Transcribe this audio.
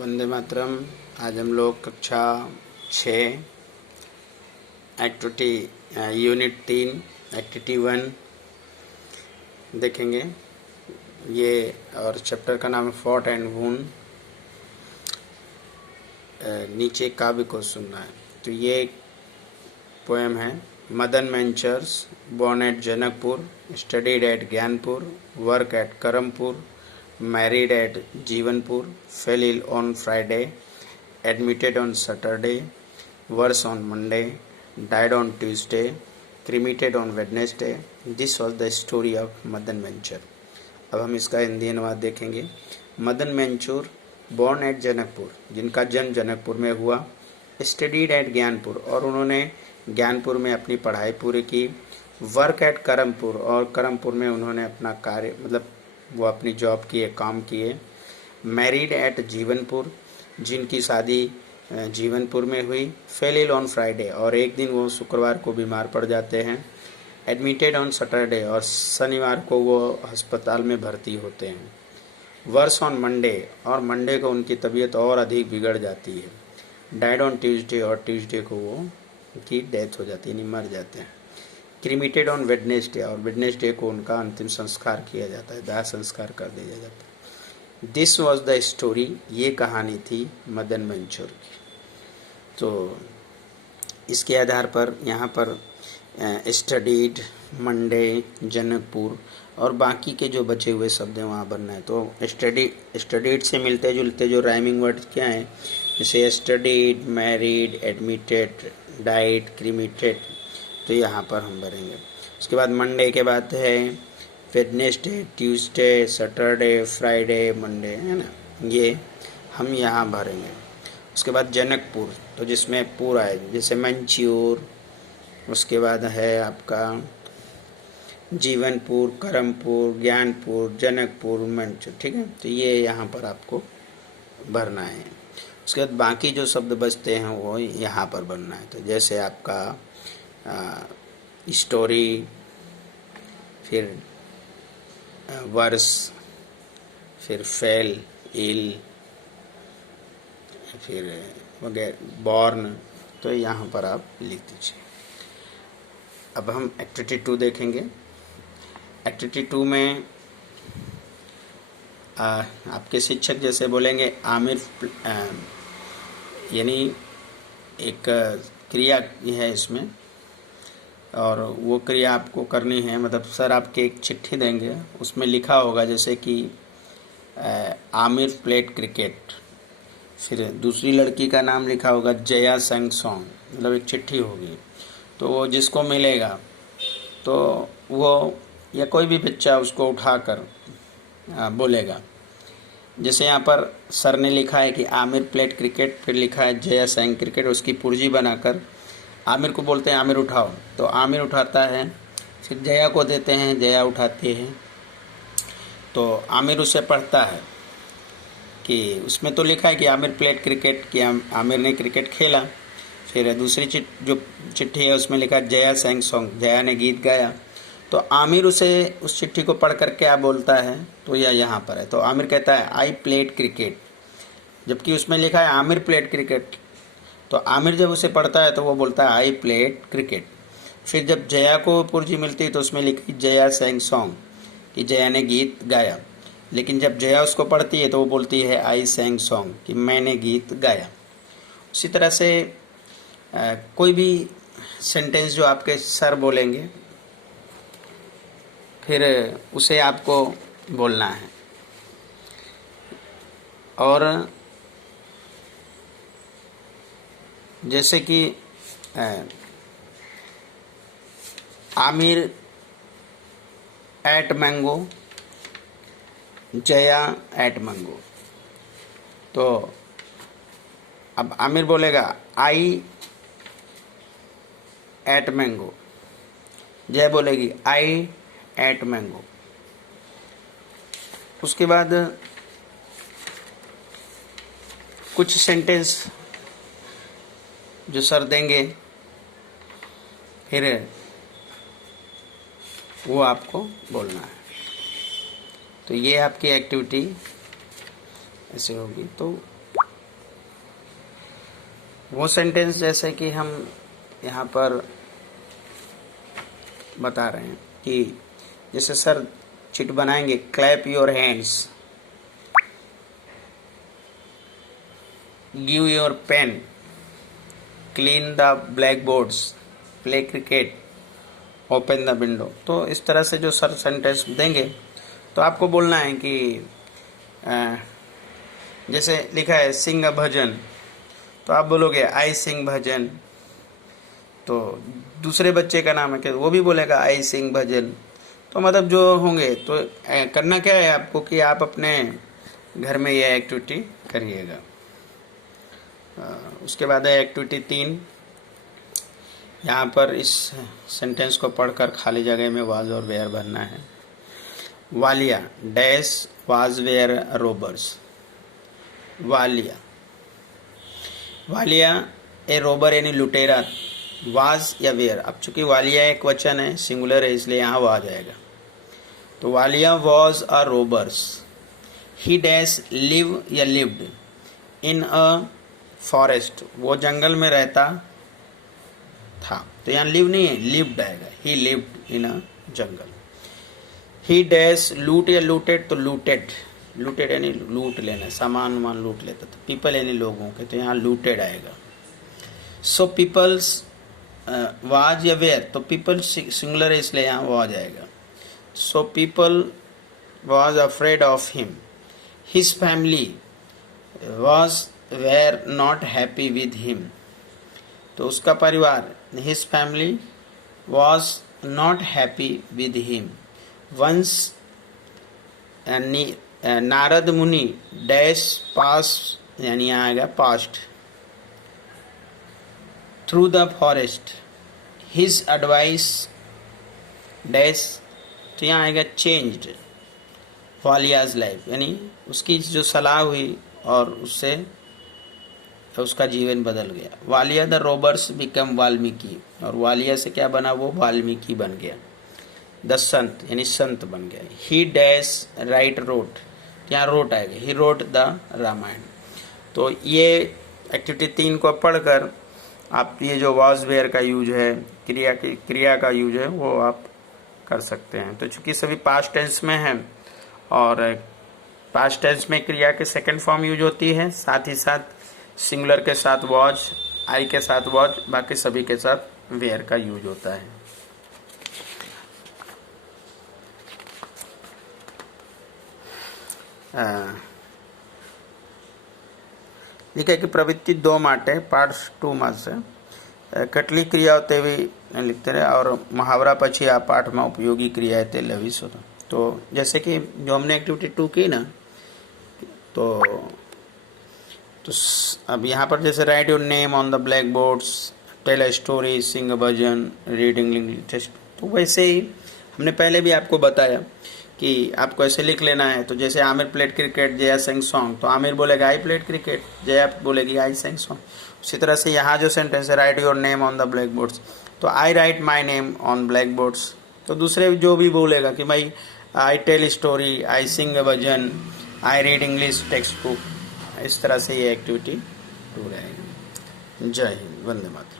वंदे मातरम। आज हम लोग कक्षा 6 एक्टिविटी यूनिट 3 एक्टिविटी 1 देखेंगे। ये और चैप्टर का नाम है फॉट एंड वून। नीचे काव्य को सुनना है। तो ये एक पोएम है। Madan मेंचर्स born at Janakpur, studied at Gyanpur, work at Karampur, married at Jeevanpur, fell ill on Friday, admitted on Saturday, worse on Monday, died on Tuesday, cremated on Wednesday. This was the story of Madan Mencher. अब हम इसका हिंदी अनुवाद देखेंगे। Madan मेंचूर born at Janakpur, जिनका जन्म जनकपुर में हुआ, studied at Gyanpur, और उन्होंने ज्ञानपुर में अपनी पढ़ाई पूरी की। वर्क एट करमपुर, और करमपुर में उन्होंने अपना कार्य वो अपनी जॉब किए, काम किए। मैरिड एट जीवनपुर, जिनकी शादी जीवनपुर में हुई। फेल इल ऑन फ्राइडे, और एक दिन वो शुक्रवार को बीमार पड़ जाते हैं। एडमिटेड ऑन सैटरडे, और शनिवार को वो अस्पताल में भर्ती होते हैं। वर्स ऑन मंडे, और मंडे को उनकी तबीयत और अधिक बिगड़ जाती है। डाइड ऑन ट्यूसडे, और ट्यूसडे को वो की डेथ हो जाती है, यानी मर जाते हैं। क्रीमेटेड ऑन वेडनेसडे, और वेडनेसडे को उनका अंतिम संस्कार किया जाता है, दाह संस्कार कर दिया जाता है। दिस वॉज द स्टोरी, ये कहानी थी मदन मंचूर की। तो इसके आधार पर यहाँ पर स्टडीड, मंडे, जनकपुर और बाकी के जो बचे हुए शब्द हैं वहाँ बनना है। तो स्टडीड से मिलते जुलते जो राइमिंग वर्ड क्या है, जैसे studied, married, admitted, died, cremated, तो यहाँ पर हम भरेंगे। उसके बाद मंडे के बाद है Wednesday, Tuesday, Saturday, Friday, Monday, है ना, ये हम यहाँ भरेंगे। उसके बाद जनकपुर, तो जिसमें पूरा है, जैसे मंचूर, उसके बाद है आपका जीवनपुर, करमपुर, ज्ञानपुर, जनकपुर, मंचूर, ठीक है। तो ये यहाँ पर आपको भरना है। उसके बाद बाकी जो शब्द बचते हैं वो यहाँ पर बनना है। तो जैसे आपका स्टोरी, फिर वर्स, फिर फेल इल, फिर वगैरह, बॉर्न, तो यहाँ पर आप लिख दीजिए। अब हम एक्टिविटी 2 देखेंगे। एक्टिविटी 2 में आपके शिक्षक जैसे बोलेंगे आमिर, यानी एक क्रिया है इसमें, और वो क्रिया आपको करनी है। मतलब सर आपके एक चिट्ठी देंगे, उसमें लिखा होगा जैसे कि आमिर प्लेड क्रिकेट, फिर दूसरी लड़की का नाम लिखा होगा जया संग सॉन्ग, मतलब एक चिट्ठी होगी। तो वो जिसको मिलेगा तो वो या कोई भी बच्चा उसको उठाकर बोलेगा। जैसे यहाँ पर सर ने लिखा है कि आमिर प्लेड क्रिकेट, फिर लिखा है जया संग क्रिकेट, उसकी पुर्जी बनाकर आमिर को बोलते हैं आमिर उठाओ, तो आमिर उठाता है। फिर जया को देते हैं, जया उठाती है। तो आमिर उसे पढ़ता है कि उसमें तो लिखा है कि आमिर प्लेड क्रिकेट, कि आमिर ने क्रिकेट खेला। फिर दूसरी जो चिट्ठी है उसमें लिखा जया संग सॉन्ग, जया ने गीत गाया। तो आमिर उसे उस चिट्ठी को पढ़ कर क्या बोलता है, तो यह यहाँ पर है। तो आमिर कहता है आई प्लेड क्रिकेट, जबकि उसमें लिखा है आमिर प्लेड क्रिकेट। तो आमिर जब उसे पढ़ता है तो वो बोलता है आई प्लेड क्रिकेट। फिर जब जया को पुर्जी मिलती है तो उसमें लिखी जया संग सॉन्ग, कि जया ने गीत गाया। लेकिन जब जया उसको पढ़ती है तो वो बोलती है आई संग सॉन्ग, कि मैंने गीत गाया। उसी तरह से कोई भी सेंटेंस जो आपके सर बोलेंगे, फिर उसे आपको बोलना है। और जैसे कि Aamir ate mango, Jaya ate mango. तो अब आमिर बोलेगा आई एट मैंगो, जय बोलेगी आई एट मैंगो। उसके बाद कुछ सेंटेंस जो सर देंगे, फिर वो आपको बोलना है। तो ये आपकी एक्टिविटी ऐसे होगी। तो वो सेंटेंस जैसे कि हम यहाँ पर बता रहे हैं कि जैसे सर चिट बनाएंगे, clap your hands, give your pen, clean the black boards, play cricket, open the window. तो इस तरह से जो सर सेंटेंस देंगे तो आपको बोलना है कि जैसे लिखा है सिंग अ भजन, तो आप बोलोगे आई सिंग भजन। तो दूसरे बच्चे का नाम है कि वो भी बोलेगा आई सिंग भजन। तो मतलब जो होंगे तो करना क्या है आपको कि आप अपने घर में ये एक्टिविटी करिएगा। उसके बाद है एक्टिविटी 3। यहाँ पर इस सेंटेंस को पढ़कर खाली जगह में वाज और वेयर भरना है। Valia dash was were robbers. Valia Valia a robber यानी लुटेरा, वाज या वेयर। अब चूंकि वालिया एक वचन है, सिंगुलर है, इसलिए यहाँ वाज आएगा। तो Walia was a robbers. He dash live या लिव्ड इन अ फॉरेस्ट, वो जंगल में रहता था। तो यहाँ लिव नहीं है, लिव्ड आएगा। ही lived in a jungle. He dash लूट या लूटेड, तो लूटेड, लूटेड यानी लूट लेना, सामान वामान लूट लेता था। पीपल यानी लोगों के, तो यहाँ लूटेड आएगा। सो पीपल्स वाज या वेयर, तो पीपल सिंगुलर है इसलिए यहाँ वाज आएगा। So people was afraid of him. His family was were not happy with him, तो उसका परिवार, his family was not happy with him. Once Narad Muni dash pass, यानी यहाँ आएगा past, through the forest. His advice dash, तो यहाँ आएगा changed वालियाज life, यानी उसकी जो सलाह हुई और उससे उसका जीवन बदल गया। Walia the robbers become Valmiki, और वालिया से क्या बना, वो वाल्मीकि बन गया। द संत यानी संत बन गया। ही डैश राइट रोट, यहाँ रोट आएगा, ही रोट द रामायण। तो ये एक्टिविटी 3 को पढ़कर आप ये जो वाज वेयर का यूज है, क्रिया का यूज है, वो आप कर सकते हैं। तो चूंकि सभी पास्ट टेंस में हैं और पास्ट टेंस में क्रिया के सेकंड फॉर्म यूज होती है, साथ ही साथ सिंगुलर के साथ वॉज, आई के साथ वॉज, बाकी सभी के साथ वेयर का यूज होता है। लिखा कि प्रवृत्ति 2 માટે પાર્ટ 2 માં છે કેટલી ક્રિયાઓ તેવી लिखते रहे और मुहावरा પછી આ પાઠમાં उपयोगी क्रिया તે લેવીશું। तो जैसे कि जो हमने एक्टिविटी 2 की ना, तो अब यहाँ पर जैसे write your name on the black boards, tell a story, sing a bhajan, read English text, तो वैसे ही हमने पहले भी आपको बताया कि आपको ऐसे लिख लेना है। तो जैसे Aamir played cricket, Jaya sang song, तो आमिर बोलेगा आई प्लेड क्रिकेट, जया बोलेगी आई सेंग सॉन्ग। उसी तरह से यहाँ जो सेंटेंस है write your name on the black boards, तो I write my name on blackboards. तो दूसरे जो भी बोलेगा कि भाई I tell story, I sing a bhajan, I read English textbook, इस तरह से ये एक्टिविटी 2 रहेगी। जय हिंद, वंदे मातरम।